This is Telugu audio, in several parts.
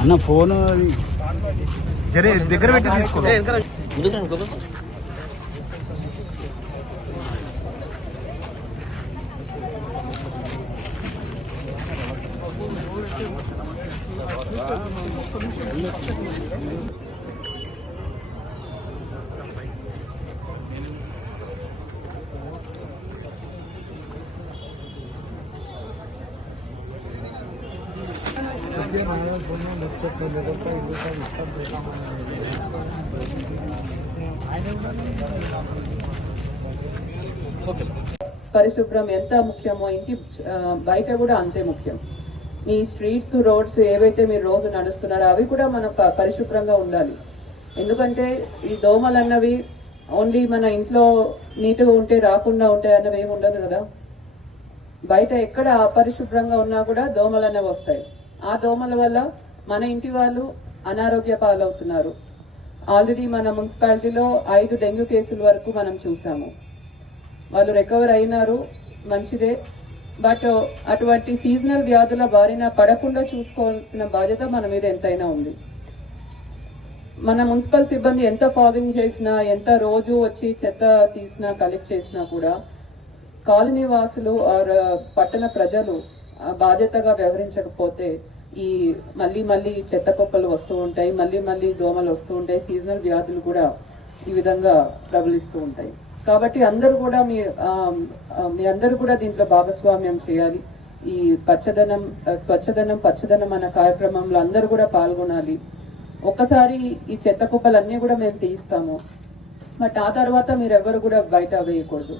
అన్న ఫోన్ అది. జరే దగ్గర పెట్టి తీసుకో. పరిశుభ్రం ఎంత ముఖ్యమో ఇంటి బయట కూడా అంతే ముఖ్యం. మీ స్ట్రీట్స్ రోడ్స్ ఏవైతే మీరు రోజు నడుస్తున్నారో అవి కూడా మన పరిశుభ్రంగా ఉండాలి. ఎందుకంటే ఈ దోమలు అన్నవి ఓన్లీ మన ఇంట్లో నీట్గా ఉంటే రాకుండా ఉంటాయి అన్నవి ఏమి ఉండదు కదా. బయట ఎక్కడ అపరిశుభ్రంగా ఉన్నా కూడా దోమలు అనేవి వస్తాయి. ఆ దోమల వల్ల మన ఇంటి వాళ్ళు అనారోగ్య పాలవుతున్నారు. ఆల్రెడీ మన మున్సిపాలిటీలో ఐదు డెంగ్యూ కేసుల వరకు మనం చూసాము వాళ్ళు రికవర్ అయినారు మంచిదే. బట్ అటువంటి సీజనల్ వ్యాధుల బారిన పడకుండా చూసుకోవాల్సిన బాధ్యత మన మీద ఎంతైనా ఉంది. మన మున్సిపల్ సిబ్బంది ఎంత ఫాగింగ్ చేసినా ఎంత రోజు వచ్చి చెత్త తీసినా కలెక్ట్ చేసినా కూడా కాలనీ వాసులు ఆర్ పట్టణ ప్రజలు బాధ్యతగా వ్యవహరించకపోతే ఈ మళ్ళీ మళ్ళీ చెత్త కుప్పలు వస్తూ ఉంటాయి మళ్ళీ మళ్ళీ దోమలు వస్తూ ఉంటాయి సీజనల్ వ్యాధులు కూడా ఈ విధంగా ప్రబలిస్తూ ఉంటాయి. కాబట్టి అందరూ కూడా మీ మీ అందరూ కూడా దీంట్లో భాగస్వామ్యం చేయాలి. ఈ పచ్చదనం స్వచ్ఛదనం పచ్చదనం అన్న కార్యక్రమంలో అందరూ కూడా పాల్గొనాలి. ఒక్కసారి ఈ చెత్త కుప్పలన్నీ కూడా మేము తీయిస్తాము. బట్ ఆ తర్వాత మీరెవరు కూడా బయట వేయకూడదు.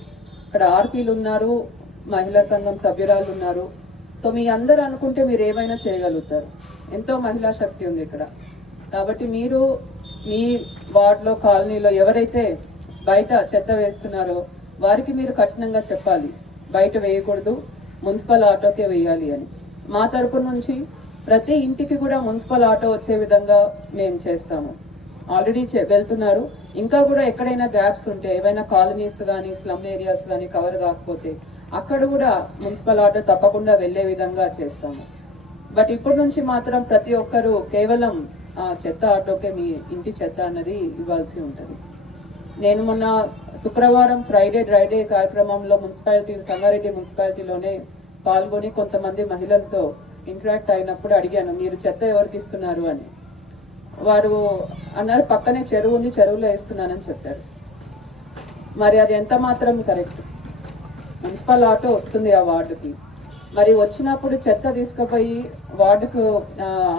ఇక్కడ ఆర్పీలు ఉన్నారు మహిళా సంఘం సభ్యురాలు ఉన్నారు సో మీ అందరు అనుకుంటే మీరు ఏమైనా చేయగలుగుతారు. ఎంతో మహిళా శక్తి ఉంది ఇక్కడ. కాబట్టి మీరు మీ వార్డులో కాలనీలో ఎవరైతే బయట చెత్త వేస్తున్నారో వారికి మీరు కఠినంగా చెప్పాలి. బయట వేయకూడదు మున్సిపల్ ఆటోకే వేయాలి అని. మా తరపు నుంచి ప్రతి ఇంటికి కూడా మున్సిపల్ ఆటో వచ్చే విధంగా మేము చేస్తాము. ఆల్రెడీ చే- వెళ్తున్నారు. ఇంకా కూడా ఎక్కడైనా గ్యాప్స్ ఉంటే ఏవైనా కాలనీస్ కానీ స్లమ్ ఏరియాస్ కానీ కవర్ కాకపోతే అక్కడ కూడా మున్సిపల్ ఆటో తప్పకుండా వెళ్ళే విధంగా చేస్తాము. బట్ ఇప్పటి నుంచి మాత్రం ప్రతి ఒక్కరూ కేవలం ఆ, చెత్త ఆటోకే మీ ఇంటి చెత్త అన్నది ఇవ్వాల్సి ఉంటుంది. నేను మొన్న శుక్రవారం ఫ్రైడే డ్రైడే కార్యక్రమంలో మున్సిపాలిటీ సంగారెడ్డి మున్సిపాలిటీలోనే పాల్గొని కొంతమంది మహిళలతో ఇంటరాక్ట్ అయినప్పుడు అడిగాను మీరు చెత్త ఎవరికి ఇస్తున్నారు? అని. వారు అన్నారు పక్కనే చెరువు ఉంది చెరువులో వేస్తున్నానని చెప్పారు. మరి అది ఎంత మాత్రం కరెక్ట్? మున్సిపల్ ఆటో వస్తుంది ఆ వార్డుకి. మరి వచ్చినప్పుడు చెత్త తీసుకుపోయి వార్డుకు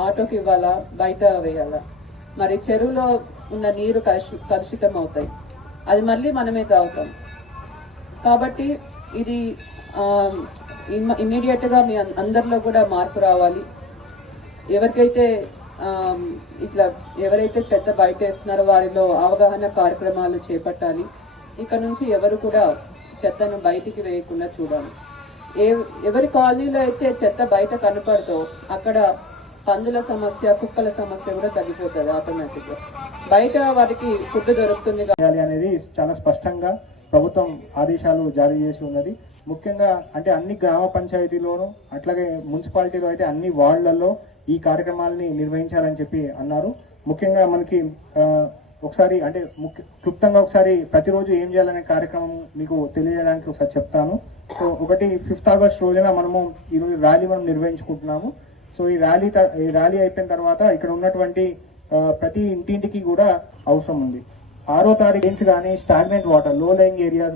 ఆటోకి ఇవ్వాలా? బయట వేయాలా? మరి చెరువులో ఉన్న నీరు కలుషి కలుషితం అవుతాయి. అది మళ్ళీ మనమే తాగుతాం. కాబట్టి ఇది ఇమ్మీడియట్గా మీ అందరిలో కూడా మార్పు రావాలి. ఎవరికైతే ఇట్లా ఎవరైతే చెత్త బయట వేస్తున్నారో వారిలో అవగాహన కార్యక్రమాలు చేపట్టాలి. ఇక్కడ నుంచి ఎవరు కూడా చెత్తను బయటికి వేయకుండా చూడాలి. ఏ ఎవరి కాలనీలో అయితే చెత్త బయట కనపడతో అక్కడ పందుల సమస్య కుక్కల సమస్య కూడా తగ్గిపోతుంది ఆటోమేటిక్గా. బయట వారికి ఫుడ్ దొరుకుతుంది అనేది చాలా స్పష్టంగా ప్రభుత్వం ఆదేశాలు జారీ చేసి ఉన్నది. ముఖ్యంగా అంటే అన్ని గ్రామ పంచాయతీలోనూ అట్లాగే మున్సిపాలిటీలో అయితే అన్ని వార్డులలో ఈ కార్యక్రమాలని నిర్వహించాలని చెప్పి అన్నారు. ముఖ్యంగా మనకి ఒకసారి అంటే ముఖ్య క్లుప్తంగా ఒకసారి ప్రతిరోజు ఏం చేయాలనే కార్యక్రమం మీకు తెలియజేయడానికి ఒకసారి చెప్తాను. సో ఒకటి ఫిఫ్త్ ఆగస్ట్ రోజున మనము ఈరోజు ర్యాలీ మనం నిర్వహించుకుంటున్నాము. సో ఈ ర్యాలీ ఈ ర్యాలీ అయిపోయిన తర్వాత ఇక్కడ ఉన్నటువంటి ప్రతి ఇంటింటికి కూడా అవసరం ఉంది. ఆరో తారీఖు కానీ స్టాగ్నెంట్ వాటర్లో లైంగ్ ఏరియాస్